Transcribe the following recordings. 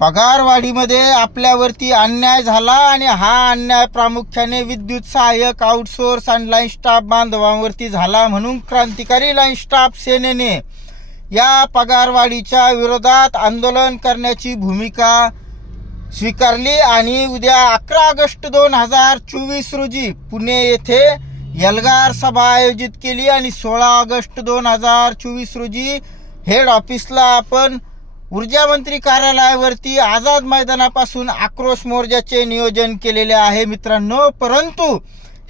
पगारवाढीमध्ये आपल्यावरती अन्याय झाला आणि हा अन्याय प्रामुख्याने विद्युत सहाय्यक, आउटसोर्स आणि लाईन स्टाफ बांधवांवरती झाला. म्हणून क्रांतिकारी लाईन स्टाफ सेनेने या पगारवाढीच्या विरोधात आंदोलन करण्याची भूमिका स्वीकारली आणि उद्या 11 ऑगस्ट 2024 रोजी पुणे येथे एल्गार सभा आयोजित केली आणि 16 ऑगस्ट 2024 रोजी हेड ऑफिसला आपण ऊर्जा मंत्री कार्यालयावरती आझाद मैदानापासून आक्रोश मोर्चाचे नियोजन केलेले आहे मित्रांनो. परंतु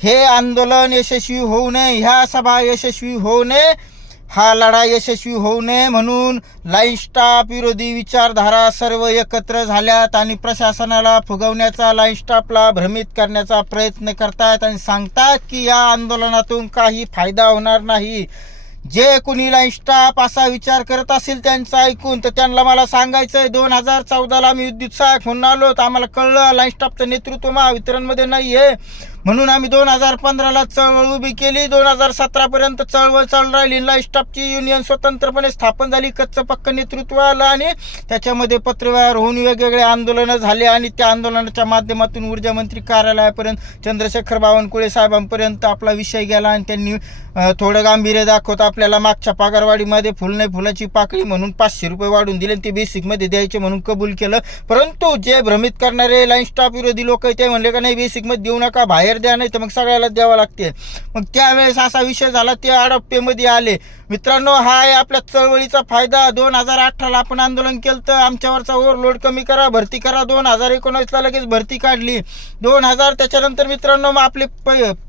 हे आंदोलन यशस्वी होऊ नये, ह्या सभा यशस्वी होऊ नये, हा लढा यशस्वी होऊ नये म्हणून लाईन स्टाफ विरोधी विचारधारा सर्व एकत्र झाल्यात आणि प्रशासनाला फुगवण्याचा, लाईन स्टाफला भ्रमित करण्याचा प्रयत्न करतायत आणि सांगतात की या आंदोलनातून काही फायदा होणार नाही. जे कोणी लाईन स्टाफ असा विचार करत असेल त्यांचं ऐकून तर त्यांना मला सांगायचं आहे, 2014ला आम्ही विद्युत सहाय्यक म्हणून आलो तर आम्हाला कळलं लाईन स्टाफचं नेतृत्व महावितरणमध्ये नाही आहे, म्हणून आम्ही 2015ला चळवळ उभी केली. 2017पर्यंत चळवळ चालू राहिली. लाईन स्टाफची युनियन स्वतंत्रपणे स्थापन झाली, कच्चं पक्क नेतृत्व आलं आणि त्याच्यामध्ये पत्रव्यवहार होऊन वेगवेगळे आंदोलनं झाले आणि त्या आंदोलनाच्या माध्यमातून ऊर्जा मंत्री कार्यालयापर्यंत चंद्रशेखर बावनकुळे साहेबांपर्यंत आपला विषय गेला आणि त्यांनी थोडं गांभीर्य दाखवत आपल्याला मागच्या पगारवाढीमध्ये फुल नाही फुलाची पाकळी म्हणून 500 रुपये वाढून दिले, ते बेसिकमध्ये द्यायचे म्हणून कबूल केलं. परंतु जे भ्रमित करणारे लाईन स्टाफ विरोधी लोक ते म्हणले का नाही बेसिकमध्ये देऊ नका, बाहेर द्या, नाही तर मग सगळ्याला द्यावं लागते. मग त्यावेळेस असा विषय झाला, ते आडप्पेमध्ये आले. मित्रांनो, हा आहे आपल्या चळवळीचा फायदा. 2018ला आपण आंदोलन केलं तर आमच्यावरचा ओव्हरलोड कमी करा, भरती करा. 2019ला लगेच भरती काढली. 2000 त्याच्यानंतर मित्रांनो मग आपले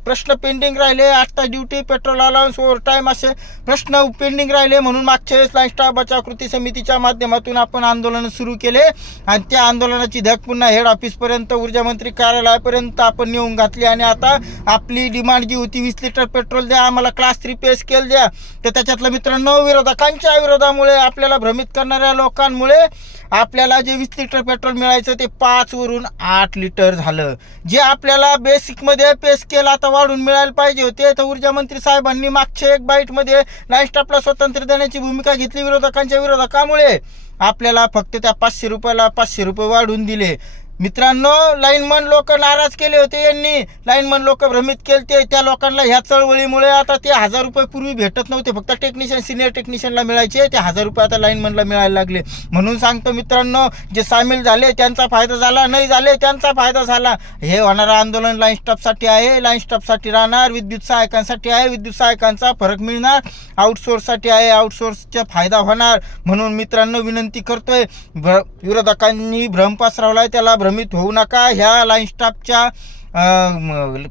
प्रश्न पेंडिंग राहिले. 8 तास duty, petrol allowance, over time असे प्रश्न पेंडिंग राहिले. म्हणून मागच्या वेळेस लाईन स्टाफ बचाव कृती समितीच्या माध्यमातून आपण आंदोलन सुरू केले आणि त्या आंदोलनाची धग पुन्हा हेड ऑफिसपर्यंत, ऊर्जा मंत्री कार्यालयापर्यंत आपण नेऊन घातली. आणि आता आपली डिमांड जी होती 20 लिटर पेट्रोल द्या, आम्हाला क्लास 3 पे स्केल द्या, तर त्याच्यातलं मित्रांनो विरोधकांच्या विरोधामुळे, आपल्याला भ्रमित करणाऱ्या लोकांमुळे आपल्याला जे 20 लिटर पेट्रोल मिळायचं ते 5 वरून 8 लिटर झालं. जे आपल्याला बेसिकमध्ये पे स्केल आता वाढून मिळायला पाहिजे होते, तर ऊर्जा मंत्री साहेबांनी मागच्या एक बाईटमध्ये लाईन स्टाफला स्वतंत्र देण्याची भूमिका घेतली. विरोधकांच्या विरोधकामुळे आपल्याला फक्त त्या 500 रुपयाला 500 रुपये वाढून दिले. मित्रांनो, लाईनमन लोक नाराज केले होते, यांनी लाईनमन लोक भ्रमित केले. त्या लोकांना ह्या चळवळीमुळे आता ते 1000 रुपये पूर्वी भेटत नव्हते, फक्त टेक्निशियन, सिनियर टेक्निशियनला मिळायचे, ते 1000 रुपये आता लाईनमनला मिळायला लागले. म्हणून सांगतो मित्रांनो, जे सामील झाले त्यांचा फायदा झाला, नाही झाले त्यांचा फायदा झाला. हे होणारं आंदोलन लाईन स्टाफसाठी आहे, लाईन स्टाफसाठी राहणार, विद्युत सहायकांसाठी आहे, विद्युत सहायकांचा फरक मिळणार, आउटसोर्ससाठी आहे, आउटसोर्सचा फायदा होणार. म्हणून मित्रांनो विनंती करतोय, विरोधकांनी भ्रम पसरवलाय त्याला भ्रमित होऊ नका. ह्या लाईन स्टाफच्या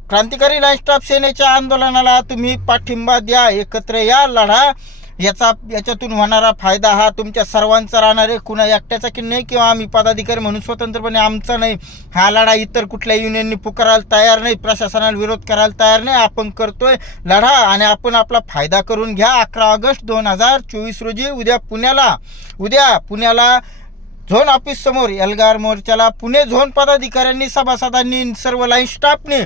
क्रांतिकारी लाईन स्टाफ सेनेच्या आंदोलनाला तुम्ही पाठिंबा द्या, एकत्र या, लढा. याच्यातून होणारा फायदा हा तुमच्या सर्वांचा राहणार आहे, कुणा एकट्याचा की नाही, किंवा आम्ही पदाधिकारी म्हणून स्वतंत्रपणे आमचा नाही. हा लढा इतर कुठल्या युनियननी पुकारायला तयार नाही, प्रशासनाला विरोध करायला तयार नाही. आपण करतोय लढा आणि आपण आपला फायदा करून घ्या. 11 ऑगस्ट 2024 रोजी उद्या पुण्याला झोन ऑफिस समोर एल्गार मोर्चाला पुणे झोन पदाधिकाऱ्यांनी, सभासदांनी, सर्व लाईन स्टाफने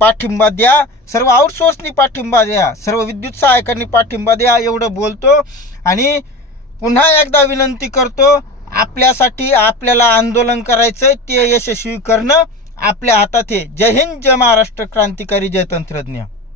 पाठिंबा द्या, सर्व आउटसोर्सनी पाठिंबा द्या, सर्व विद्युत सहायकांनी पाठिंबा द्या, एवढं बोलतो. आणि पुन्हा एकदा विनंती करतो, आपल्यासाठी आपल्याला आंदोलन करायचं, ते यशस्वी करणं आपल्या हातात आहे. जय हिंद, जय महाराष्ट्र, क्रांतिकारी, जय तंत्रज्ञ.